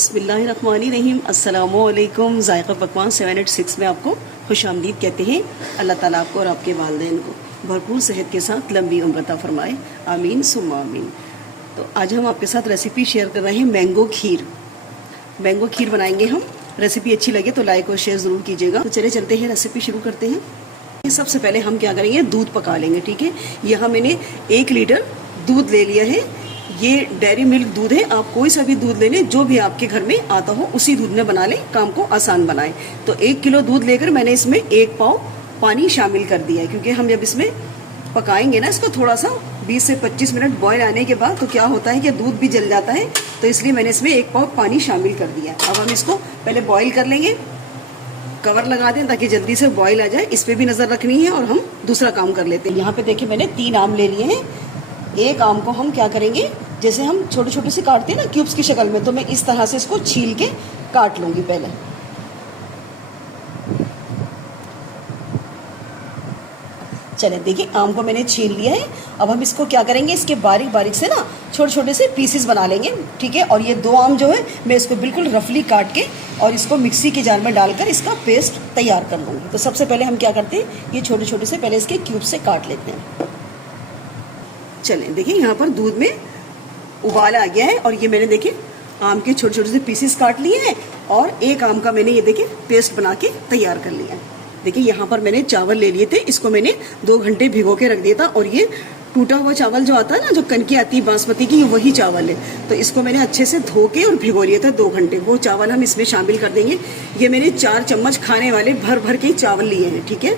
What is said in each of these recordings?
बिस्मिल्लाहिर्रहमानिर्रहीम। अस्सलामुअलैकुम। ज़ायक़ा पकवान 786 में आपको खुश आमदीद कहते हैं। अल्लाह ताला आपको और आपके वालिदैन को भरपूर सेहत के साथ लंबी उम्र अता फरमाए, आमीन सुम्मा आमीन। तो आज हम आपके साथ रेसिपी शेयर कर रहे हैं मैंगो खीर। मैंगो खीर बनाएंगे हम। रेसिपी अच्छी लगे तो लाइक और शेयर ज़रूर कीजिएगा। तो चले चलते हैं, रेसिपी शुरू करते हैं। सबसे पहले हम क्या करेंगे, दूध पका लेंगे। ठीक है, यहाँ मैंने 1 लीटर दूध ले लिया है। ये डेयरी मिल्क दूध है, आप कोई सा भी दूध ले लें, जो भी आपके घर में आता हो उसी दूध में बना लें, काम को आसान बनाएं। तो 1 किलो दूध लेकर मैंने इसमें 1 पाव पानी शामिल कर दिया है, क्योंकि हम जब इसमें पकाएंगे ना इसको थोड़ा सा 20 से 25 मिनट बॉयल आने के बाद, तो क्या होता है कि दूध भी जल जाता है, तो इसलिए मैंने इसमें 1 पाव पानी शामिल कर दिया। अब हम इसको पहले बॉयल कर लेंगे। कवर लगा दें ताकि जल्दी से बॉयल आ जाए। इस पे भी नज़र रखनी है और हम दूसरा काम कर लेते हैं। यहाँ पे देखिए मैंने 3 आम ले लिए हैं। एक आम को हम क्या करेंगे, जैसे हम छोटे छोटे से काटते हैं ना क्यूब्स की शक्ल में, तो मैं इस तरह से इसको छील के काट लूंगी पहले। चले देखिए, आम को मैंने छील लिया है। अब हम इसको क्या करेंगे, इसके बारीक बारीक से ना छोटे छोटे से पीसेस बना लेंगे। ठीक है, और ये 2 आम जो है मैं इसको बिल्कुल रफली काट के और इसको मिक्सी के जार में डालकर इसका पेस्ट तैयार कर लूँगी। तो सबसे पहले हम क्या करते हैं, ये छोटे छोटे से पहले इसके क्यूब से काट लेते हैं। चलें देखिए, यहाँ पर दूध में उबाल आ गया है और ये मैंने देखिए आम के छोटे छोटे से पीसेस काट लिए हैं और एक आम का मैंने ये देखिए पेस्ट बना के तैयार कर लिया है। देखिए यहाँ पर मैंने चावल ले लिए थे, इसको मैंने 2 घंटे भिगो के रख दिया था। और ये टूटा हुआ चावल जो आता है ना, जो कनकी आती है बासमती की, वही चावल है। तो इसको मैंने अच्छे से धो के और भिगो लिया था 2 घंटे। वो चावल हम इसमें शामिल कर देंगे। ये मैंने 4 चम्मच खाने वाले भर भर के चावल लिए हैं। ठीक है,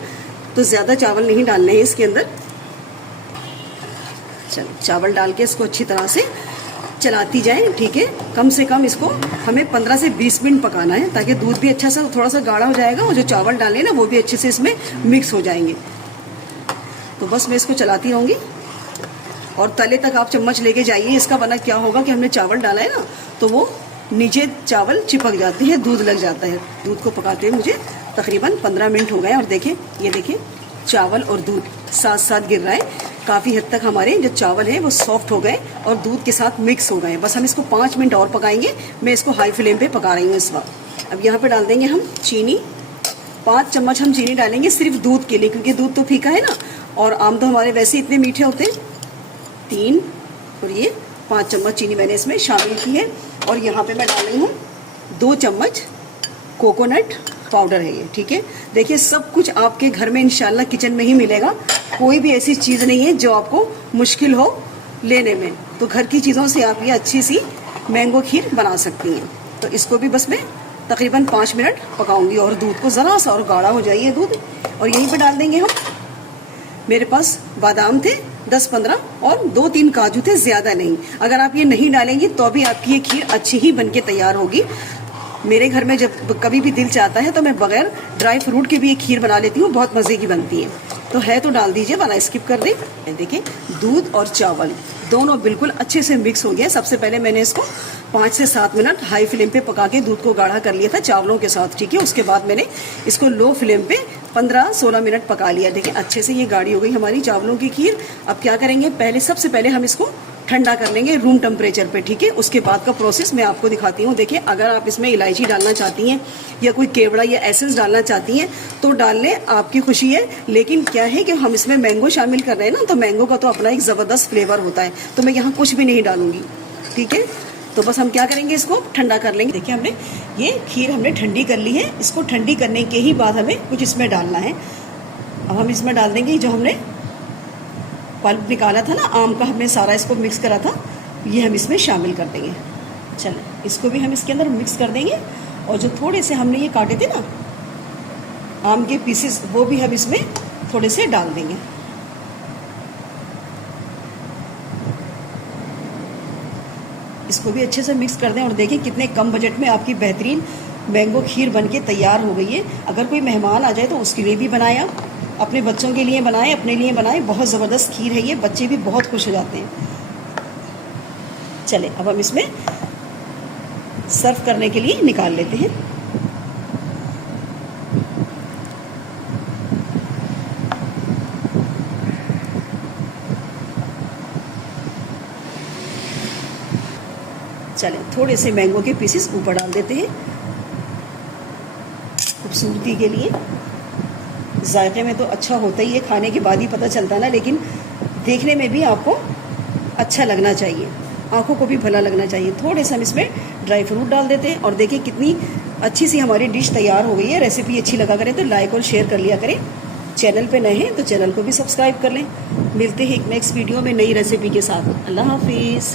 तो ज्यादा चावल नहीं डालने हैं इसके अंदर। चलो चावल डाल के इसको अच्छी तरह से चलाती जाए। ठीक है, कम से कम इसको हमें 15 से 20 मिनट पकाना है, ताकि दूध भी अच्छा सा थोड़ा सा गाढ़ा हो जाएगा और जो चावल डाले ना वो भी अच्छे से इसमें मिक्स हो जाएंगे। तो बस मैं इसको चलाती रहूँगी और तले तक आप चम्मच लेके जाइए इसका, वरना क्या होगा कि हमने चावल डाला है ना, तो वो नीचे चावल चिपक जाती है, दूध लग जाता है। दूध को पकाते हुए मुझे तकरीबन 15 मिनट हो गए और देखिए ये देखिए चावल और दूध साथ साथ गिर रहा है। काफ़ी हद तक हमारे जो चावल है वो सॉफ्ट हो गए और दूध के साथ मिक्स हो गए। बस हम इसको 5 मिनट और पकाएंगे। मैं इसको हाई फ्लेम पे पका रही हूँ इस वक्त। अब यहाँ पे डाल देंगे हम चीनी। 5 चम्मच हम चीनी डालेंगे सिर्फ दूध के लिए, क्योंकि दूध तो फीका है ना और आम तो हमारे वैसे इतने मीठे होते हैं। 3 और ये 5 चम्मच चीनी मैंने इसमें शामिल की है। और यहाँ पे मैं डाल रही हूँ 2 चम्मच कोकोनट पाउडर है ये। ठीक है, देखिए सब कुछ आपके घर में इंशाल्लाह किचन में ही मिलेगा। कोई भी ऐसी चीज़ नहीं है जो आपको मुश्किल हो लेने में। तो घर की चीज़ों से आप ये अच्छी सी मैंगो खीर बना सकती हैं। तो इसको भी बस मैं तकरीबन 5 मिनट पकाऊंगी और दूध को ज़रा सा और गाढ़ा हो जाइए दूध। और यहीं पर डाल देंगे हम, मेरे पास बादाम थे 10-15 और 2-3 काजू थे, ज़्यादा नहीं। अगर आप ये नहीं डालेंगी तो भी आपकी ये खीर अच्छी ही बन के तैयार होगी। मेरे घर में जब कभी भी दिल चाहता है तो मैं बगैर ड्राई फ्रूट के भी एक खीर बना लेती हूँ, बहुत मज़े की बनती है। तो है तो डाल दीजिए, वरना स्किप कर दें। देखिए दूध और चावल दोनों बिल्कुल अच्छे से मिक्स हो गया। सबसे पहले मैंने इसको 5 से 7 मिनट हाई फ्लेम पे पका के दूध को गाढ़ा कर लिया था चावलों के साथ। ठीक है, उसके बाद मैंने इसको लो फ्लेम पे 15-16 मिनट पका लिया। देखिए अच्छे से ये गाढ़ी हो गई हमारी चावलों की खीर। अब क्या करेंगे, सबसे पहले हम इसको ठंडा कर लेंगे रूम टेम्परेचर पे। ठीक है, उसके बाद का प्रोसेस मैं आपको दिखाती हूँ। देखिए अगर आप इसमें इलायची डालना चाहती हैं या कोई केवड़ा या एसेंस डालना चाहती हैं तो डाल लें, आपकी खुशी है। लेकिन क्या है कि हम इसमें मैंगो शामिल कर रहे हैं ना, तो मैंगो का तो अपना एक ज़बरदस्त फ्लेवर होता है, तो मैं यहाँ कुछ भी नहीं डालूंगी। ठीक है, तो बस हम क्या करेंगे, इसको ठंडा कर लेंगे। देखिए हमने ये खीर हमने ठंडी कर ली है। इसको ठंडी करने के ही बाद हमें कुछ इसमें डालना है। अब हम इसमें डाल देंगे जो हमने पल्प निकाला था ना आम का, हमने सारा इसको मिक्स करा था, ये हम इसमें शामिल कर देंगे। चलें इसको भी हम इसके अंदर मिक्स कर देंगे। और जो थोड़े से हमने ये काटे थे ना आम के पीसेस, वो भी हम इसमें थोड़े से डाल देंगे। इसको भी अच्छे से मिक्स कर दें और देखें कितने कम बजट में आपकी बेहतरीन मैंगो खीर बनके तैयार हो गई है। अगर कोई मेहमान आ जाए तो उसके लिए भी बनाएं, आप अपने बच्चों के लिए बनाएं, अपने लिए बनाएं। बहुत ज़बरदस्त खीर है ये, बच्चे भी बहुत खुश हो जाते हैं। चले अब हम इसमें सर्व करने के लिए निकाल लेते हैं। चलें, थोड़े से मैंगो के पीसेस ऊपर डाल देते हैं खूबसूरती के लिए। जायके में तो अच्छा होता ही है, खाने के बाद ही पता चलता ना, लेकिन देखने में भी आपको अच्छा लगना चाहिए, आंखों को भी भला लगना चाहिए। थोड़े से हम इसमें ड्राई फ्रूट डाल देते हैं और देखिए कितनी अच्छी सी हमारी डिश तैयार हो गई है। रेसिपी अच्छी लगा करें तो लाइक और शेयर कर लिया करें। चैनल पे नए हैं तो चैनल को भी सब्सक्राइब कर लें। मिलते हैं एक नेक्स्ट वीडियो में नई रेसिपी के साथ। अल्लाह हाफिज़।